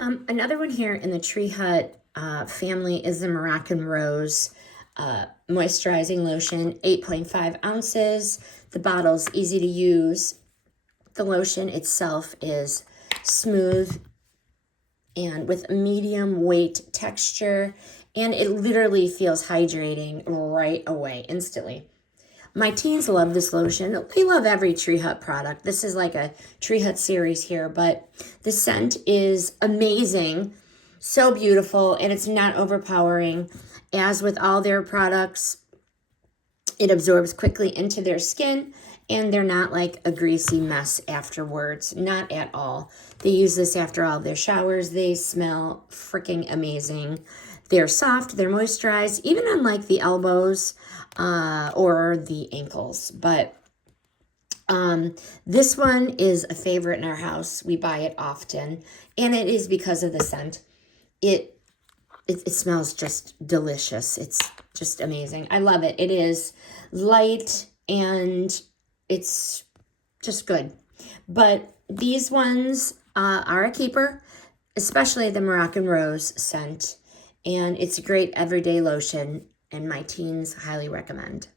Another one here in the Tree Hut family is the Moroccan Rose Moisturizing Lotion, 8.5 ounces. The bottle's easy to use. The lotion itself is smooth and with medium weight texture, and it literally feels hydrating right away, instantly. My teens love this lotion. They love every Tree Hut product. This is like a Tree Hut series here, but the scent is amazing, so beautiful, and it's not overpowering. As with all their products, it absorbs quickly into their skin, and they're not like a greasy mess afterwards. Not at all. They use this after all their showers. They smell freaking amazing. They're soft, they're moisturized, even on like the elbows or the ankles. But this one is a favorite in our house. We buy it often, and it is because of the scent. It smells just delicious. It's just amazing. I love it. It is light and it's just good. But these ones are a keeper, especially the Moroccan Rose scent. And it's a great everyday lotion, and my teens highly recommend.